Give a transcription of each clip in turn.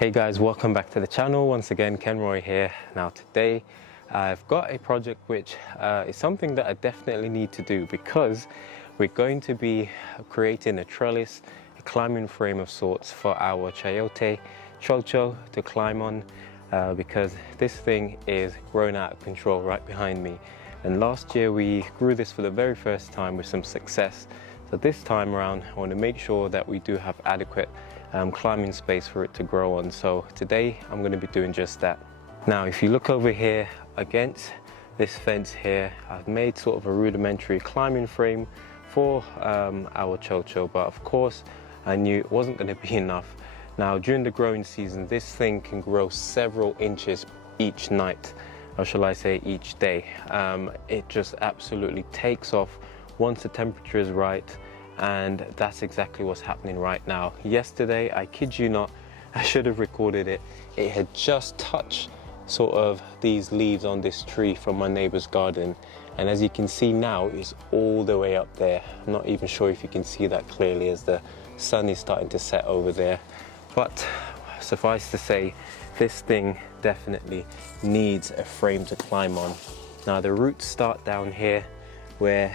Hey guys, welcome back to the channel. Once again, Ken Roy here. Now today I've got a project which is something that I definitely need to do because we're going to be creating a trellis, a climbing frame of sorts for our Chayote Trellis to climb on because this thing is growing out of control right behind me. And last year we grew this for the very first time with some success. So this time around I want to make sure that we do have adequate climbing space for it to grow on. So today I'm going to be doing just that. Now if you look over here against this fence here, I've made sort of a rudimentary climbing frame for our chocho, but of course I knew it wasn't going to be enough. Now during the growing season this thing can grow several inches each night, or shall I say each day. It just absolutely takes off once the temperature is right. And that's exactly what's happening right now. Yesterday, I kid you not, I should have recorded it. It had just touched sort of these leaves on this tree from my neighbor's garden. And as you can see now, it's all the way up there. I'm not even sure if you can see that clearly as the sun is starting to set over there. But suffice to say, this thing definitely needs a frame to climb on. Now the roots start down here, where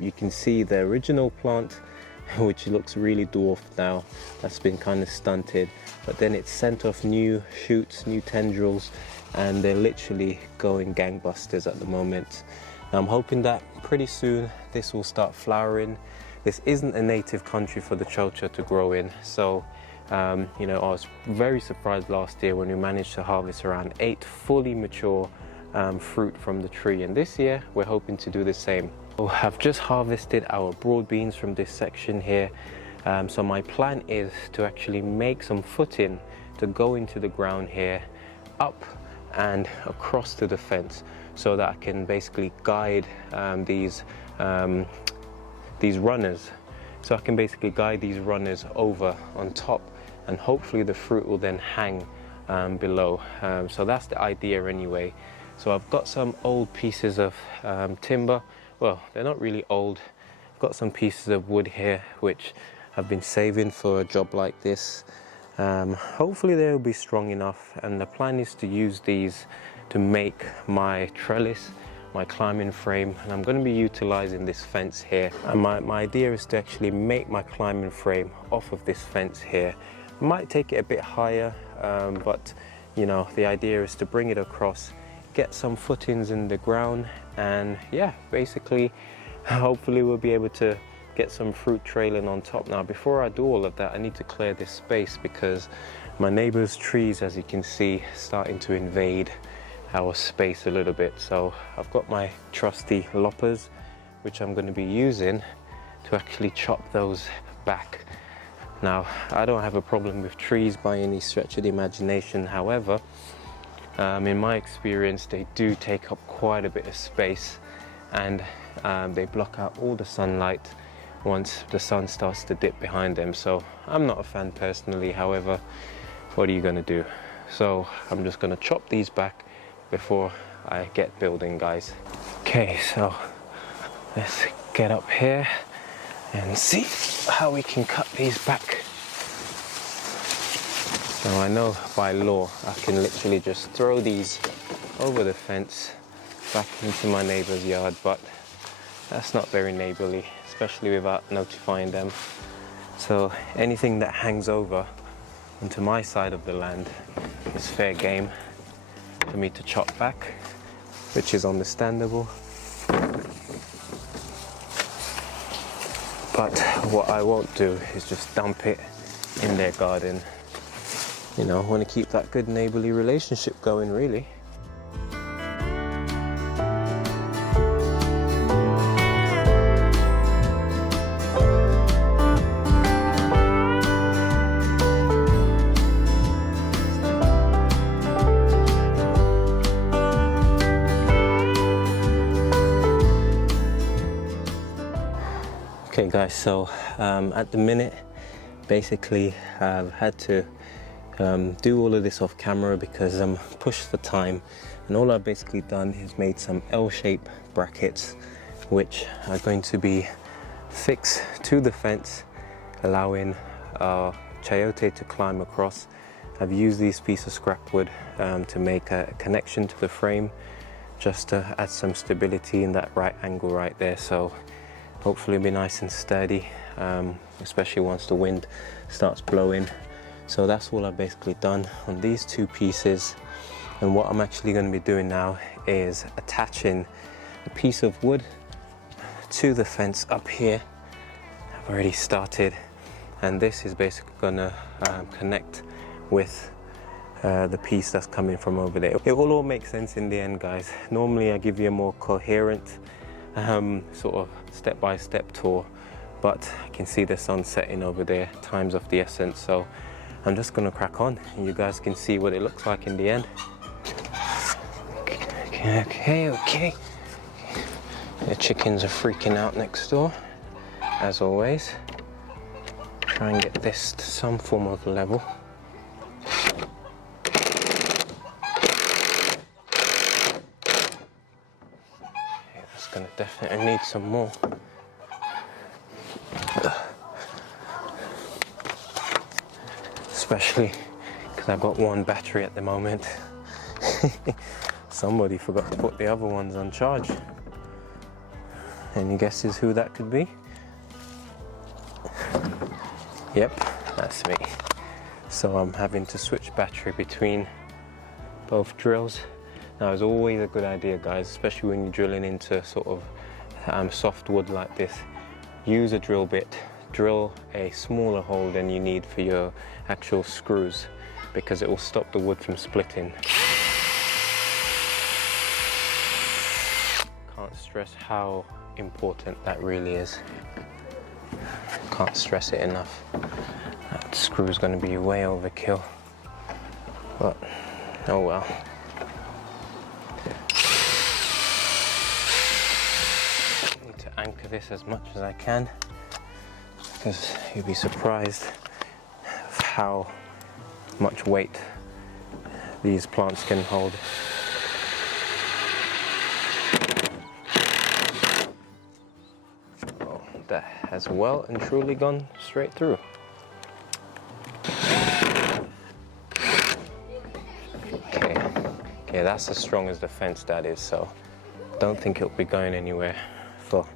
you can see the original plant, which looks really dwarfed now. That's been kind of stunted, but then it's sent off new shoots, new tendrils, and they're literally going gangbusters at the moment. Now I'm hoping that pretty soon this will start flowering. This isn't a native country for the chocho to grow in, so you know, I was very surprised last year when we managed to harvest around 8 fully mature fruit from the tree, and this year we're hoping to do the same. So I've just harvested our broad beans from this section here, so my plan is to actually make some footing to go into the ground here, up and across to the fence, so that I can basically guide these runners. So I can basically guide these runners over on top, and hopefully the fruit will then hang below. So that's the idea anyway. So I've got some old pieces of timber. Well, they're not really old. I've got some pieces of wood here which I've been saving for a job like this. Hopefully they'll be strong enough, and the plan is to use these to make my trellis, my climbing frame, and I'm going to be utilizing this fence here. And my idea is to actually make my climbing frame off of this fence here. I might take it a bit higher, but you know, the idea is to bring it across, get some footings in the ground, and yeah, basically hopefully we'll be able to get some fruit trailing on top. Now before I do all of that, I need to clear this space because my neighbor's trees, as you can see, starting to invade our space a little bit. So I've got my trusty loppers which I'm going to be using to actually chop those back. Now I don't have a problem with trees by any stretch of the imagination, however in my experience they do take up quite a bit of space, and they block out all the sunlight once the sun starts to dip behind them. So I'm not a fan personally, however, what are you going to do? So I'm just going to chop these back before I get building, guys. Okay, so let's get up here and see how we can cut these back. So I know by law I can literally just throw these over the fence back into my neighbor's yard, but that's not very neighborly, especially without notifying them. So anything that hangs over onto my side of the land is fair game for me to chop back, which is understandable. But what I won't do is just dump it in their garden. You know, I want to keep that good neighborly relationship going, really. Okay guys, so at the minute basically I've had to do all of this off camera because I'm pushed for time, and all I've basically done is made some L-shaped brackets which are going to be fixed to the fence, allowing our chayote to climb across I've used these pieces of scrap wood to make a connection to the frame, just to add some stability in that right angle right there. So hopefully it'll be nice and sturdy, especially once the wind starts blowing. So that's all I've basically done on these two pieces. And what I'm actually going to be doing now is attaching a piece of wood to the fence up here. I've already started, and this is basically going to connect with the piece that's coming from over there. It will all make sense in the end, guys. Normally I give you a more coherent sort of step-by-step tour, but I can see the sun setting over there, time's of the essence, so I'm just gonna crack on and you guys can see what it looks like in the end. Okay. The chickens are freaking out next door, as always. Try and get this to some form of level. Gonna definitely need some more. Especially because I've got one battery at the moment. Somebody forgot to put the other ones on charge. Any guesses who that could be? Yep, that's me. So I'm having to switch battery between both drills. Now, it's always a good idea, guys, especially when you're drilling into sort of soft wood like this. Use a drill bit. Drill a smaller hole than you need for your actual screws, because it will stop the wood from splitting. Can't stress how important that really is. Can't stress it enough. That screw is going to be way overkill, but oh well. Anchor this as much as I can, because you'd be surprised of how much weight these plants can hold. Oh, that has well and truly gone straight through. Okay, that's as strong as the fence, that is, so don't think it'll be going anywhere for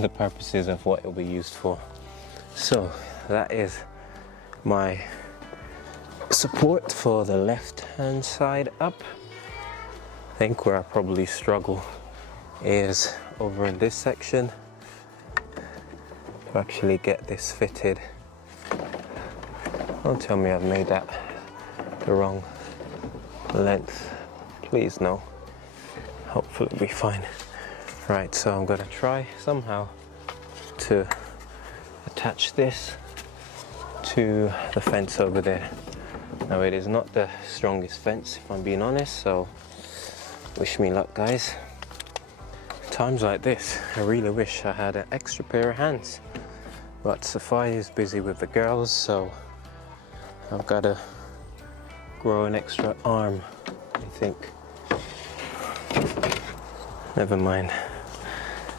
the purposes of what it'll be used for. So that is my support for the left hand side up. I think where I probably struggle is over in this section to actually get this fitted. Don't tell me I've made that the wrong length, please no. Hopefully it'll be fine. Right, so I'm going to try somehow to attach this to the fence over there. Now, it is not the strongest fence, if I'm being honest, so wish me luck, guys. Times like this, I really wish I had an extra pair of hands, but Sophia is busy with the girls, so I've got to grow an extra arm, I think. Never mind.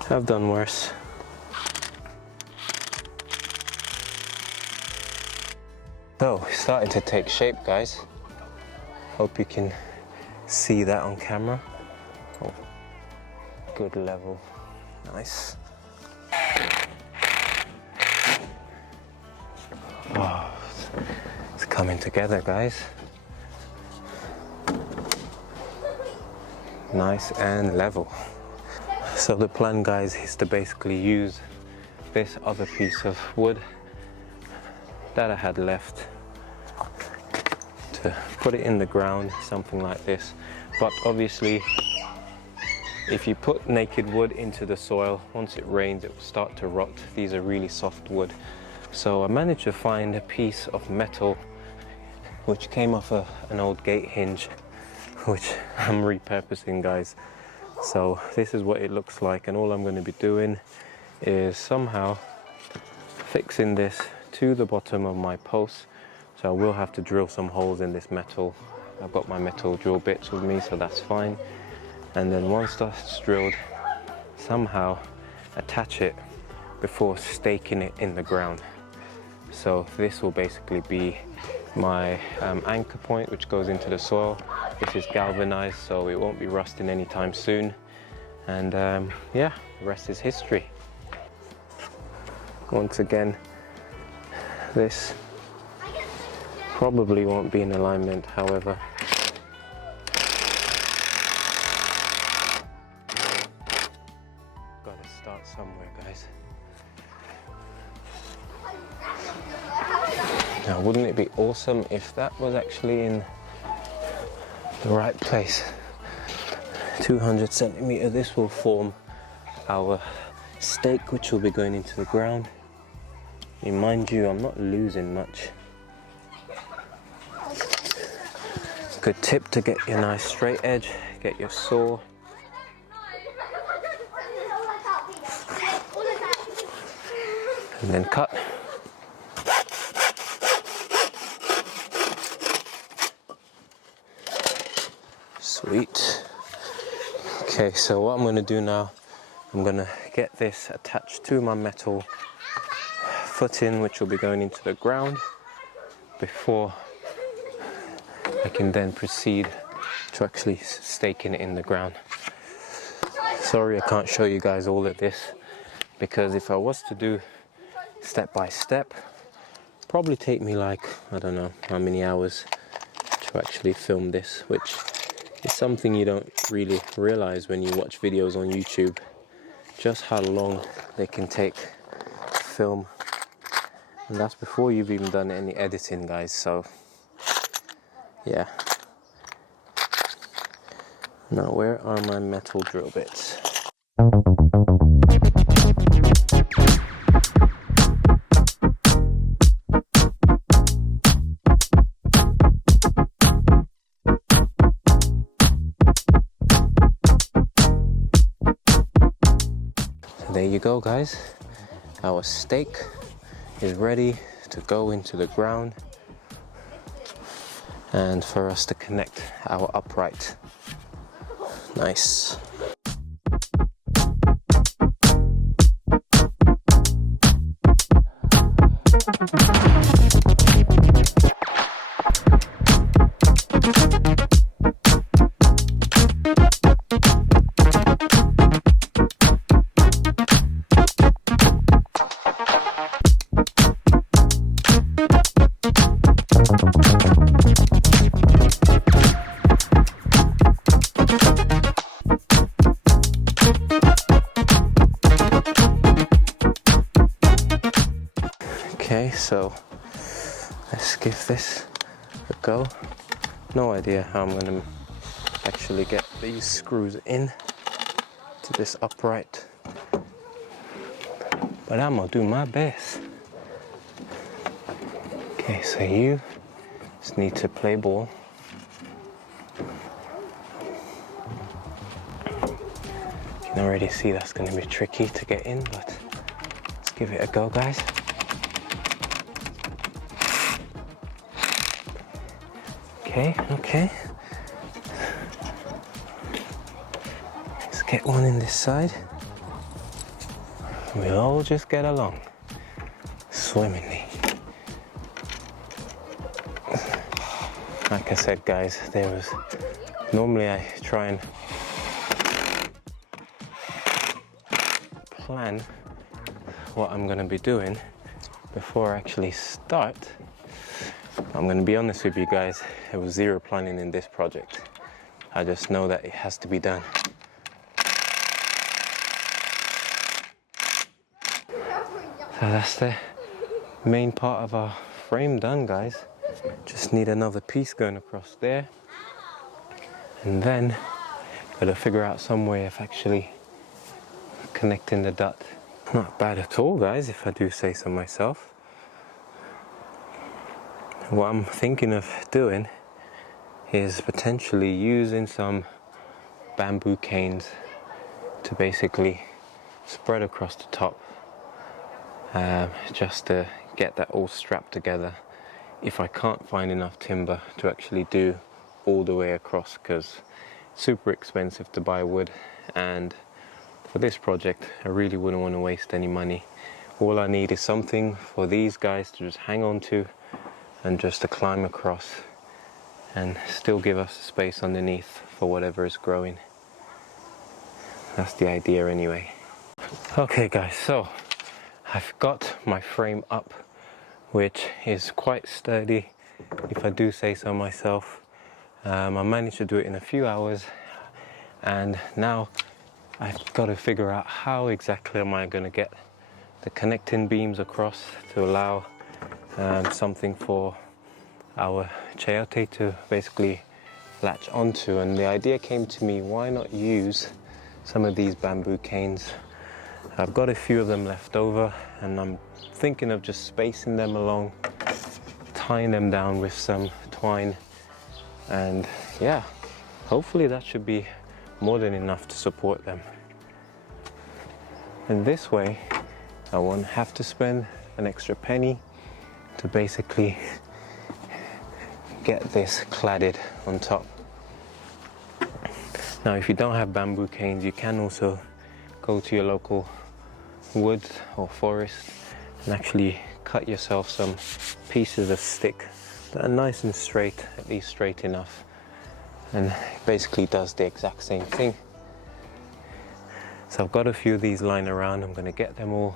I've done worse. So, it's starting to take shape, guys. Hope you can see that on camera. Oh, good level. Nice. Oh, it's coming together, guys. Nice and level. So the plan, guys, is to basically use this other piece of wood that I had left to put it in the ground, something like this. But obviously, if you put naked wood into the soil, once it rains, it will start to rot. These are really soft wood. So I managed to find a piece of metal which came off an old gate hinge, which I'm repurposing, guys. So this is what it looks like, and all I'm going to be doing is somehow fixing this to the bottom of my post. So I will have to drill some holes in this metal. I've got my metal drill bits with me, so that's fine. And then once that's drilled, somehow attach it before staking it in the ground. So this will basically be my anchor point, which goes into the soil. This is galvanized, so it won't be rusting anytime soon. And yeah, the rest is history. Once again, this probably won't be in alignment, however. Gotta start somewhere, guys. Now, wouldn't it be awesome if that was actually in the right place? 200 centimeter, this will form our stake, which will be going into the ground. And mind you, I'm not losing much. Good tip to get your nice straight edge, get your saw. And then cut. Sweet. Okay, so what I'm going to do now, I'm going to get this attached to my metal footing, which will be going into the ground before I can then proceed to actually staking it in the ground. Sorry I can't show you guys all of this, because if I was to do step by step, probably take me like, I don't know how many hours to actually film this, which is something you don't really realize when you watch videos on YouTube, just how long they can take to film. And that's before you've even done any editing, guys, so yeah. Now, where are my metal drill bits? So there you go, guys. Our stake is ready to go into the ground and for us to connect our upright. Nice. Okay, so let's give this a go. No idea how I'm going to actually get these screws in to this upright, but I'm going to do my best. Okay, so you just need to play ball. You can already see that's going to be tricky to get in, but let's give it a go, guys. Okay. Let's get one in this side. We'll all just get along swimmingly. Like I said, guys, normally I try and plan what I'm going to be doing before I actually start. I'm going to be honest with you guys, there was zero planning in this project. I just know that it has to be done. So that's the main part of our frame done, guys. Just need another piece going across there. And then gotta figure out some way of actually connecting the dot. Not bad at all, guys, if I do say so myself. What I'm thinking of doing is potentially using some bamboo canes to basically spread across the top, just to get that all strapped together if I can't find enough timber to actually do all the way across, because it's super expensive to buy wood, and for this project I really wouldn't want to waste any money. All I need is something for these guys to just hang on to and just to climb across and still give us space underneath for whatever is growing. That's the idea anyway. Okay guys, so I've got my frame up, which is quite sturdy, if I do say so myself. I managed to do it in a few hours, and now I've got to figure out how exactly am I going to get the connecting beams across to allow something for our chayote to basically latch onto. And the idea came to me, why not use some of these bamboo canes? I've got a few of them left over, and I'm thinking of just spacing them along, tying them down with some twine, and yeah, hopefully that should be more than enough to support them. And this way I won't have to spend an extra penny to basically get this cladded on top. Now if you don't have bamboo canes, you can also go to your local woods or forest and actually cut yourself some pieces of stick that are nice and straight, at least straight enough, and it basically does the exact same thing. So I've got a few of these lying around. I'm going to get them all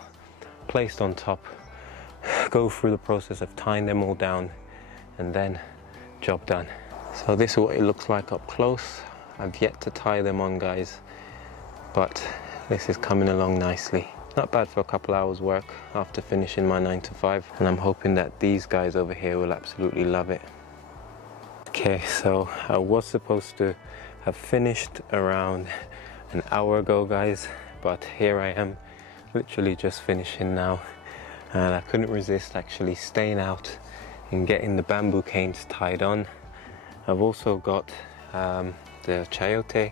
placed on top, go through the process of tying them all down, and then job done. So this is what it looks like up close. I've yet to tie them on, guys, but this is coming along nicely. Not bad for a couple hours work after finishing my 9 to 5, and I'm hoping that these guys over here will absolutely love it. Okay, so I was supposed to have finished around an hour ago, guys, but here I am literally just finishing now, and I couldn't resist actually staying out and getting the bamboo canes tied on. I've also got the chayote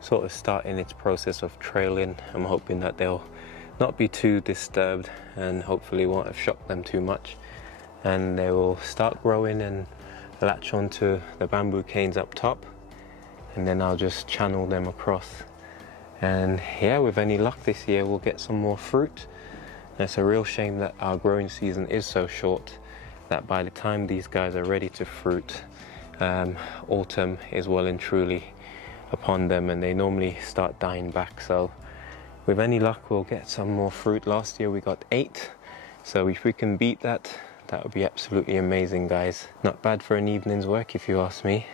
sort of starting its process of trailing. I'm hoping that they'll not be too disturbed and hopefully won't have shocked them too much, and they will start growing and latch onto the bamboo canes up top, and then I'll just channel them across. And yeah, with any luck this year we'll get some more fruit. And it's a real shame that our growing season is so short that by the time these guys are ready to fruit, autumn is well and truly upon them, and they normally start dying back. So with any luck we'll get some more fruit. Last year we got 8, so if we can beat that, that would be absolutely amazing, guys. Not bad for an evening's work if you ask me,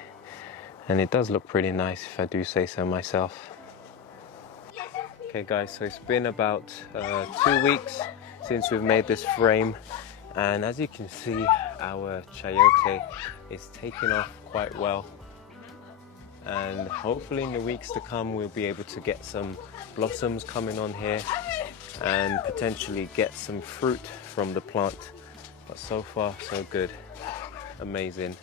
and it does look pretty nice if I do say so myself. Okay guys, so it's been about 2 weeks since we've made this frame, and as you can see, our chayote is taking off quite well, and hopefully in the weeks to come we'll be able to get some blossoms coming on here and potentially get some fruit from the plant. But so far so good, amazing.